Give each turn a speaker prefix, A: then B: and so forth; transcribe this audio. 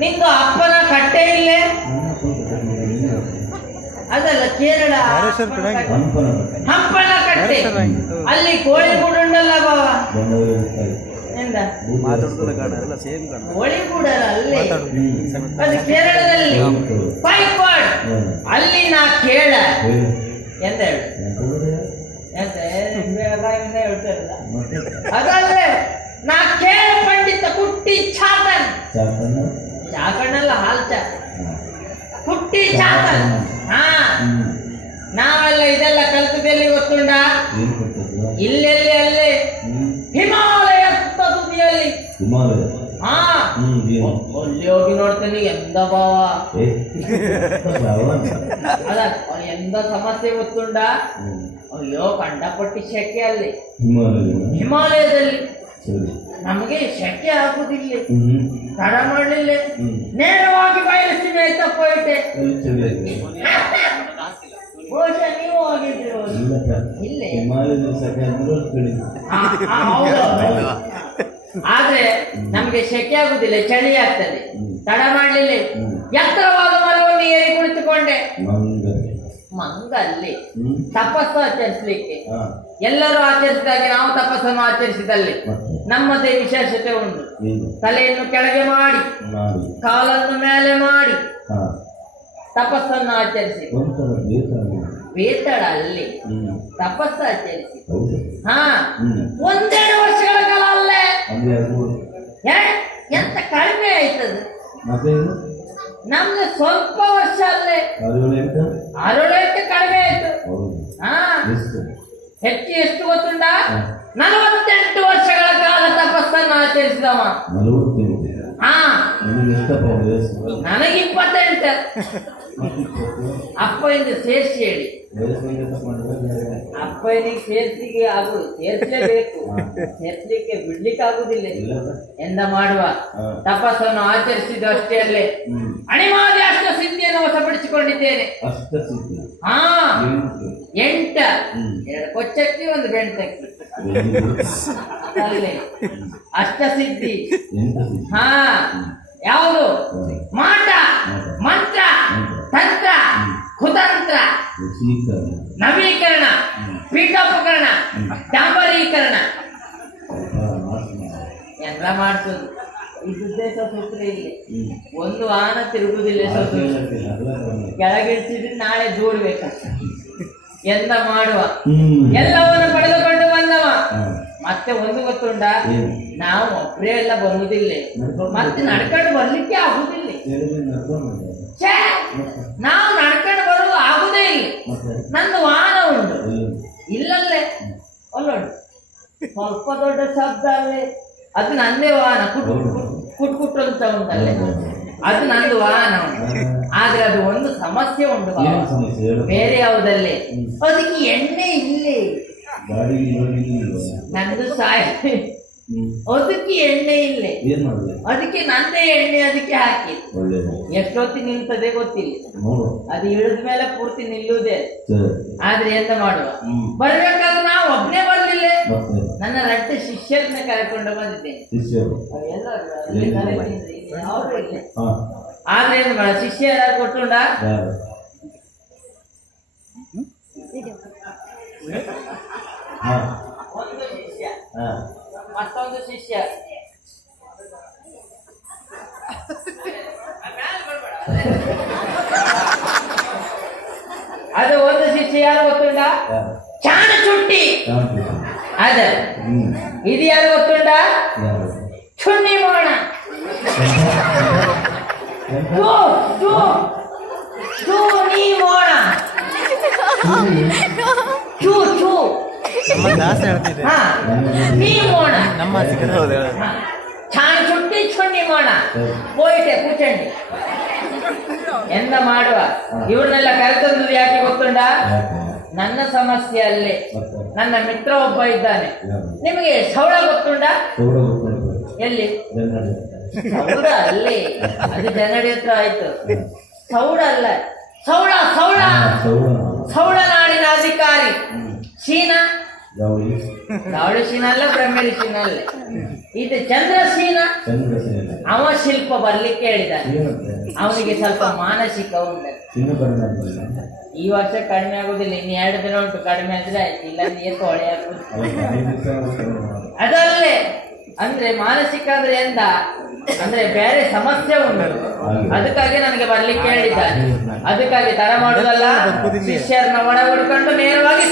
A: ನಿಂದು ಅಪ್ಪನ ಕಟ್ಟೆ ಇಲ್ಲೇ. ಅದಲ್ಲ ಕೇರಳ
B: ಯಾರೇಶ್ವರ
A: ಅಪ್ಪನ ಕಟ್ಟೆ.
C: ಹಂಪನ ಕಟ್ಟೆ.
A: ಅಲ್ಲಿ ಕೋಳಿ ಗೂಡುಂಡಲ್ಲ ಬಾವ?
C: ಬಂದವರು ಗೊತ್ತಾಯ್ತು.
A: ಎಂದ ಕೋಳಿ ಕೂಡ ಅಲ್ಲಿ ಅದು ಕೇರಳದಲ್ಲಿ. ಪೈಪಾಡ್ ಅಲ್ಲಿ ನಾ ಕೇಳ. ಎಂತ ಹೇಳು?
C: ಎಂತ?
A: ಹೇಳ್ತಾರಲ್ಲ?
C: ಮತ್ತೆ?
A: ಅದಲ್ಲೇ ನಾ ಕೇಳ ಪಂಡಿತ ಕುಟ್ಟಿ ಚಾತನ್
C: ಚಾಕಣ್ಣ?
A: ಚಾಕಣ್ಣಲ್ಲ ಹಾಲ್ ಚಾ
C: ಹಾ.
A: ಹಾ. ನಾವೆಲ್ಲ ಇದೆಲ್ಲ ಕಲ್ತದಲ್ಲಿ ಗೊತ್ತುಂಡ? ಇಲ್ಲೆಲ್ಲಿ ಅಲ್ಲಿ?
C: ಹ್ಮ್.
A: ಹಿಮಾಲಯ ತುದಿಯಲ್ಲಿ
C: ಹಿಮಾಲಯ.
A: ಹಾ? ಅಲ್ಲಿ ಹೋಗಿ ನೋಡ್ತೇನೆ ಎಂದ ಭಾವ? ಅಲ್ಲ ಎಂದ ಸಮಸ್ಯೆ ಗೊತ್ತುಂಡ? ಅಯ್ಯೋ ಕಂಡಪಟ್ಟಿ ಶೆಕೆ ಅಲ್ಲಿ. ಹಿಮಾಲಯದಲ್ಲಿ. ನಮಗೆ ಶೆಕೆ ಆಗುದಿಲ್ಲ. ತಡ ಮಾಡಲಿಲ್ಲ. ನೇರವಾಗಿ ಆಯ್ತಾ. ಬಹುಶಃ ನೀವು ಹೋಗಿದ್ರು ಇಲ್ಲೇ ಹೌದು. ಆದ್ರೆ ನಮ್ಗೆ ಶೆಕೆ ಆಗುದಿಲ್ಲ ಚಳಿ ಆಗ್ತದೆ ತಡ ಮಾಡ್ಲಿಲ್ಲ. ಎತ್ತರವಾದ ಮರವನ್ನು ಏರಿ ಕುಳಿತುಕೊಂಡೆ ಮಂಗಲ್ಲಿ ತಪಸ್ಸು ಆಚರಿಸ್ಲಿಕ್ಕೆ. ಎಲ್ಲರೂ ಆಚರಿಸಿದಾಗೆ ನಾವು ತಪಸ್ಸನ್ನು ಆಚರಿಸಿದಲ್ಲಿ. ನಮ್ಮದೇ ವಿಶೇಷತೆ ಉಂಟು. ತಲೆಯನ್ನು ಕೆಳಗೆ ಮಾಡಿ ಕಾಲನ್ನು ಮೇಲೆ ಮಾಡಿ ತಪಸ್ಸನ್ನು ಆಚರಿಸಿ. ಅಲ್ಲಿ ತಪಸ್ಸು ಆಚರಿಸಿ. ಹಾ. ಒಂದೆರಡು ವರ್ಷಗಳ ಕಾಲ ಅಲ್ಲೇ ಎಂತ ಕಡಿಮೆ ಆಯ್ತದ. ನಮ್ದು ಸ್ವಲ್ಪ ಹೆಚ್ಚು ಎಷ್ಟು ಗೊತ್ತುಂಡ. ನಲವತ್ತೆಂಟು ವರ್ಷಗಳ ಕಾಲ ತಪಸ್ಸನ್ನು ಆಚರಿಸಿದವ. ಹಾ. ನನಗೆ ಇಪ್ಪತ್ತೆಂಟು
C: ಮತ್ತೆ ಇಪ್ಪತ್ತು
A: ಅಪ್ಪ ಇಂದ ಸೇರಿಸಿ ಹೇಳಿ. ಅಪ್ಪನಿಗೆ ಸೇರ್ಸಿಗೆ ಆಗು ಸೇರ್ಸಲೇಬೇಕು. ಸೇರ್ಸಲಿಕ್ಕೆ ಬಿಡ್ಲಿಕ್ಕೆ ಆಗುದಿಲ್ಲ ಎಂದ ಮಾಡುವ. ತಪಸ್ಸನ್ನು ಆಚರಿಸಿದ್ದು ಅಷ್ಟೇ ಅಲ್ಲೇ. ಅಣಿಮಾದಿ ಅಷ್ಟ ಸಿದ್ಧಿಯನ್ನು ವಶಪಡಿಸಿಕೊಂಡಿದ್ದೇನೆ.
C: ಅಷ್ಟ ಸಿಕ್ಕಿ
A: ಹಾ.
C: ಎಂಟು.
A: ಎರಡು ಕೊಚ್ಚಕ್ಕಿ ಒಂದು ಬೆಣ್ತಕ್ಕಿ
C: ಎಂಟು
A: ಅಷ್ಟ ಸಿದ್ಧಿ. ಹಾ. ಯಾವುದು. ಮಾಟ. ಮಂತ್ರ. ತಂತ್ರ. ಕುತಂತ್ರ. ನವೀಕರಣ. ಪೀಠೋಪಕರಣ. ಡಾಂಬರೀಕರಣ. ಎಲ್ಲ ಮಾಡ್ತದೆ ಇದ್ದೇ ಸೂತ್ರ ಇಲ್ಲಿ. ಒಂದು ವಾಹನ ತಿರುಗುದಿಲ್ಲ ಕೆಳಗಿಳಿಸಿದ್ರೆ ನಾಳೆ ಜೋಡ್ಬೇಕ? ಎಂದ ಮಾಡುವ. ಎಲ್ಲವನ್ನ ಪಡೆದುಕೊಂಡು ಬಂದವ. ಮತ್ತೆ ಒಂದು ಗೊತ್ತುಂಟ? ನಾವು ಒಬ್ಬರೇ ಎಲ್ಲ ಬರುವುದಿಲ್ಲ. ಮತ್ತೆ ನಡ್ಕೊಂಡು ಬರ್ಲಿಕ್ಕೆ ಆಗುದಿಲ್ಲ! ನಾವು ನಡ್ಕೊಂಡು ಬರೋದು ಆಗುದೇ ಇಲ್ಲ. ನಂದು ವಾಹನ ಉಂಟು? ಇಲ್ಲಲ್ಲೇ? ಅಲ್ಲೋಡು ಸ್ವಲ್ಪ ದೊಡ್ಡ ಶಬ್ದ ಅಲ್ಲೇ. ಅದು ನಂದೇ ವಾಹನ. ಕುಟ್ ಕುಟ್ ಕುಟ್ ಕುಟ್ ಅಂತ ಉಂಟಲ್ಲೇ ಅದು ನಂದು ವಾಹನ ಆದ್ರೆ ಅದು ಒಂದು ಸಮಸ್ಯೆ ಉಂಟು ಬೇರೆ ಯಾವುದಲ್ಲಿ. ಅದಕ್ಕೆ ಎಣ್ಣೆ ಇಲ್ಲಿ. ನಂದು ಸಾಯ್. ಅದಕ್ಕೆ ಎಣ್ಣೆ ಇಲ್ಲೇ. ಅದಕ್ಕೆ ನಂದೇ ಎಣ್ಣೆ ಅದಕ್ಕೆ ಹಾಕಿ. ಎಷ್ಟೊತ್ತಿ ನಿಲ್ತದೆ ಗೊತ್ತಿಲ್ಲ. ಅದು ಇಳಿದ ಮೇಲೆ ಪೂರ್ತಿ ನಿಲ್ಲುವುದೇ. ಆದ್ರೆ ಎಂತ ಮಾಡುವ? ಬರ್ಬೇಕಾದ್ರೆ ನಾವು ಒಬ್ನೇ ಬರ್ಲಿಲ್ಲ. ನನ್ನ ರಕ್ತ ಶಿಷ್ಯರನ್ನ ಕರೆಕೊಂಡು ಬಂದಿದ್ದೇನೆ
C: ಶಿಷ್ಯರು.
A: ಆದ್ರೆ ಏನು ಮಾಡ ಶಿಷ್ಯ ಯಾರು? ಕೊಟ್ಟುಂಡ ಒಂದು ಶಿಷ್ಯ. ಮತ್ತೊಂದು ಶಿಷ್ಯ. ಅದು ಒಂದು ಶಿಷ್ಯ ಯಾರು ಗೊತ್ತುಂಡ? ಚಾಣ ಚುಟ್ಟಿ ಅದ ಇದು ಯಾರು ಗೊತ್ತುಂಡ
C: ಯಾರು
A: ಚುನ್ನಿ ಮೋಣ
C: ಎಂತ?
A: ಚೂ ಚೂ ಚೂ ನೀ ಮೋಣ ಚೂ ಚೂ
B: ನಮ್ಮ ದಾಸ ಹೇಳ್ತಿದ್ದೆ
A: ಹಾ ನೀ ಮೋಣ
B: ನಮ್ಮ.
A: ಹಾ. ಚಾಣ ಚುಟ್ಟಿ ಚುನ್ನಿ ಮೋಣ. ಹೋಯ್ತೆ ಕೂಚಂಡಿ ಎಂದ ಮಾಡುವ ಇವ್ರನ್ನೆಲ್ಲ ಕರೆತಂದದ್ದು ಯಾಕೆ ಗೊತ್ತುಂಡ? ನನ್ನ ಸಮಸ್ಯೆ ಅಲ್ಲೇ. ನನ್ನ ಮಿತ್ರ ಒಬ್ಬ ಇದ್ದಾನೆ. ನಿಮಗೆ ಸೌಳ ಗೊತ್ತುಂಡ ಎಲ್ಲಿ? ಅಲ್ಲಿ. ಅದು ಜನಡಿ ಹತ್ರ ಆಯ್ತು. ಸೌಳ ಅಲ್ಲ. ಸೌಳ ಸೌಳ. ಸೌಳ. ನಾಡಿನ ಅಧಿಕಾರಿ. ಚೀನಾ ದಾವಳಿ ಅಲ್ಲ ಅಲ್ಲ ಇದು ಚಂದ್ರಸೀನ ಅವ ಶಿಲ್ಪ ಬರ್ಲಿಕ್ಕೆ
C: ಏನಂತೆ
A: ಅವನಿಗೆ ಸ್ವಲ್ಪ ಮಾನಸಿಕ ಉಂಟು. ಈ ವರ್ಷ ಕಡಿಮೆ ಆಗುದಿಲ್ಲ. ಇನ್ನು ಎರಡು ದಿನ ಉಂಟು. ಕಡಿಮೆ ಆದ್ರೆ ಆಯ್ತು. ಇಲ್ಲ ನೀರು ಹೊಳೆ ಆಗುದು ಅದಲ್ಲೇ. ಅಂದ್ರೆ ಮಾನಸಿಕ ಅಂದ್ರೆ ಎಂದ ಅಂದ್ರೆ ಬೇರೆ ಸಮಸ್ಯೆ ಉಂಟು. ಅದಕ್ಕಾಗಿ ನನಗೆ ಬರ್ಲಿಕ್ಕೆ ಹೇಳಿದ್ದಾರೆ. ಅದಕ್ಕಾಗಿ ತರ ಮಾಡುದಲ್ಲ. ಶಿಷ್ಯರನ್ನ ಹುಡ್ಕೊಂಡು ನೇರವಾಗಿ